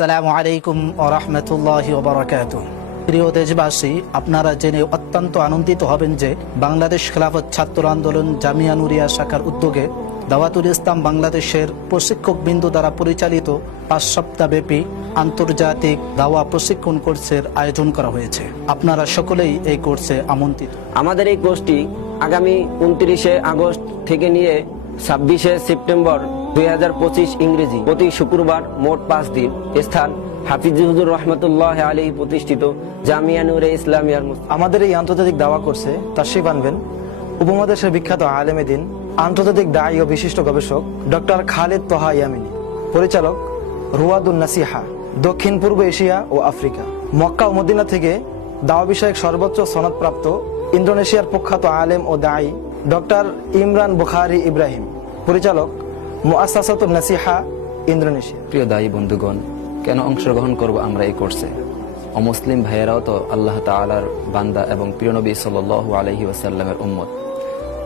আসসালামু আলাইকুম ওয়া রাহমাতুল্লাহি ওয়া বারাকাতুহু। প্রিয় দেশবাসী, আপনারা জেনে অত্যন্ত আনন্দিত হবেন যে বাংলাদেশ খেলাফত ছাত্র আন্দোলন জামিয়া নুরিয়া শাখার উদ্যোগে দাওয়াতুল ইসলাম বাংলাদেশের প্রশিক্ষক বিন্দু দ্বারা পরিচালিত 5 সপ্তাহব্যাপী আন্তর্জাতিক দাওয়া প্রশিক্ষণ কোর্সের আয়োজন করা হয়েছে। আপনারা সকলেই এই কোর্সে আমন্ত্রিত। আমাদের এই কোর্সটি আগামী 29শে আগস্ট থেকে নিয়ে 26শে সেপ্টেম্বর 2025 ইংরেজি প্রতি শুক্রবার মোট 5 দিন। স্থান হাফিজ হুজুর রহমতুল্লাহ আলাইহি প্রতিষ্ঠিত জামিয়া নূরে ইসলামিয়ার। আমাদের এই আন্তর্জাতিক দাওয়া কোর্সে তাশরিফ আনবেন উপমহাদেশের বিখ্যাত আলেমে দ্বীন, আন্তর্জাতিক দায়ী ও বিশিষ্ট গবেষক ডক্টর খালেদ তোহা ইয়ামিনী, পরিচালক রুয়াদুন নাসিহা, দক্ষিণ পূর্ব এশিয়া ও আফ্রিকা। মক্কা ও মদিনা থেকে দাওয়া বিষয়ক সর্বোচ্চ সনদপ্রাপ্ত ইন্দোনেশিয়ার প্রখ্যাত আলেম ও দায়ী ডক্টর ইমরান বুখারী ইব্রাহিম, পরিচালক মুআসসাসাতুন নাসিহা, ইন্দোনেশিয়া। প্রিয় দায়ী বন্ধুগণ, কেন অংশগ্রহণ করব আমরা এই কোর্সে? অমুসলিম ভাইয়েরাও তো আল্লাহ তাআলার বান্দা এবং প্রিয় নবী সাল্লাল্লাহু আলাইহি ওয়াসাল্লামের উম্মত।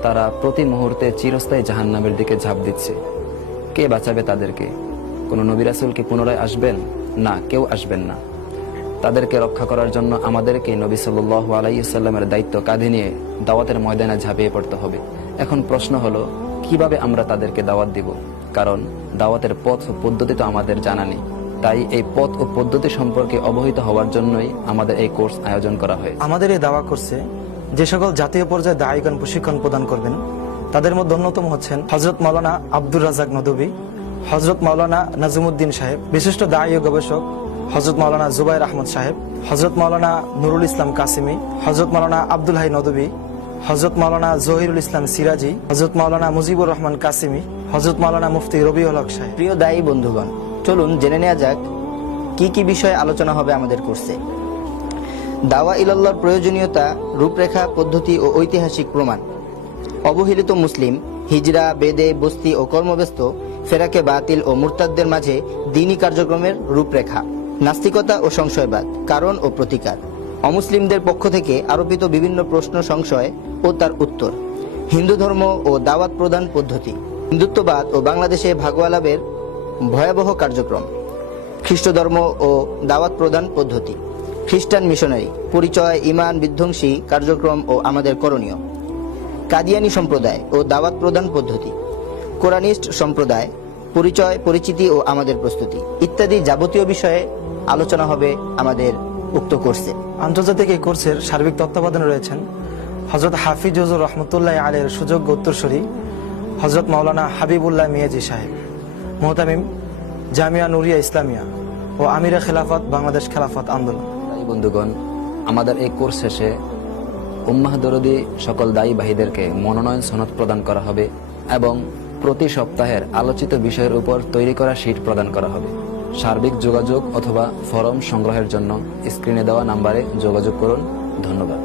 তারা প্রতি মুহূর্তে চিরস্থায়ী জাহান্নামের দিকে ঝাঁপ দিচ্ছে। কে বাঁচাবে তাদেরকে? কোনো নবী রাসূল কি পুনরায় আসবেন? না, কেউ আসবেন না। তাদেরকে রক্ষা করার জন্য আমাদেরকে নবী সাল্লাল্লাহু আলাইহি ওয়াসাল্লামের দায়িত্ব কাঁধে নিয়ে দাওয়াতের ময়দানে ঝাঁপিয়ে পড়তে হবে। এখন প্রশ্ন হলো, কিভাবে আমরা তাদেরকে দাওয়াত দিব? কারণ দাওয়াতের পথ ও পদ্ধতি তো আমাদের জানা নেই। তাই এই পথ ও পদ্ধতি সম্পর্কে অবহিত হওয়ার জন্যই আমাদের এই কোর্স আয়োজন করা হয়। আমাদের এই দাওয়া কোর্সে যে সকল জাতীয় পর্যায়ে দায়ীগণ প্রশিক্ষণ প্রদান করবেন তাদের মধ্যে অন্যতম হচ্ছেন হযরত মাওলানা আব্দুর রাজ্জাক নদভী, হযরত মাওলানা নাজিমুদ্দিন সাহেব, বিশিষ্ট দায়ী ও গবেষক হযরত মাওলানা জুবাইর আহমদ সাহেব, হযরত মাওলানা নুরুল ইসলাম কাসিমি, হযরত মাওলানা আব্দুল হাই নদভী, হযরত মাওলানা জহিরুল ইসলাম সিরাজি, হযরত মাওলানা মুজিবুর রহমান কাসিমি, হযরত মাওলানা মুফতি রবিউল হক সাহেব। প্রিয় দায়ী বন্ধুগণ, চলুন জেনে নেওয়া যাক কি কি বিষয়ে আলোচনা হবে আমাদের কোর্সে। দাওয়া ইলাল্লাহর প্রয়োজনীয়তা, রূপরেখা, পদ্ধতি ও ঐতিহাসিক প্রমাণ। অবহেলিত মুসলিম, হিজরা, বেদে, বস্তি ও কর্মব্যস্ত ফেরাকে বাতিল ও মুরতাদদের মাঝে দ্বীনি কার্যক্রমের রূপরেখা। নাস্তিকতা ও সংশয়বাদ, কারণ ও প্রতিকার। অমুসলিমদের পক্ষ থেকে আরোপিত বিভিন্ন প্রশ্ন, সংশয় ও তার উত্তর। হিন্দু ধর্ম ও দাওয়াত প্রদান পদ্ধতি। হিন্দুত্ববাদ ও বাংলাদেশে ভাগওয়ালাবের ভয়াবহ কার্যক্রম। খ্রিস্ট ধর্ম ও দাওয়াত প্রদান পদ্ধতি। খ্রিস্টান মিশনারি পরিচয়, ঈমান বিধ্বংসী কার্যক্রম ও আমাদের করণীয়। কাদিয়ানী সম্প্রদায় ও দাওয়াত প্রদান পদ্ধতি। কোরআনিস্ট সম্প্রদায় পরিচয়, পরিচিতি ও আমাদের প্রস্তুতি ইত্যাদি যাবতীয় বিষয়ে আলোচনা হবে আমাদের উক্ত কোর্সে। আন্তর্জাতিক এই কোর্সের সার্বিক তত্ত্বাবধানে রয়েছেন হযরত হাফিজ হুজুর রহমতুল্লাহ আলাইহির সুযোগ্য উত্তরসূরি হযরত মাওলানা হাবিবুল্লাহ মিয়াজি সাহেব, মুহতামিম জামিয়া নুরিয়া ইসলামিয়া ও আমিরে খেলাফত বাংলাদেশ খেলাফত আন্দোলন। দায়ী বন্ধুগণ, আমাদের এই কোর্স শেষে উম্মাহ দরদি সকল দায়ী ভাইদেরকে মনোনয়ন সনদ প্রদান করা হবে এবং প্রতি সপ্তাহের আলোচিত বিষয়ের উপর তৈরি করা শীট প্রদান করা হবে। সার্বিক যোগাযোগ অথবা ফরম সংগ্রহের জন্য স্ক্রিনে দেওয়া নাম্বারে যোগাযোগ করুন। ধন্যবাদ।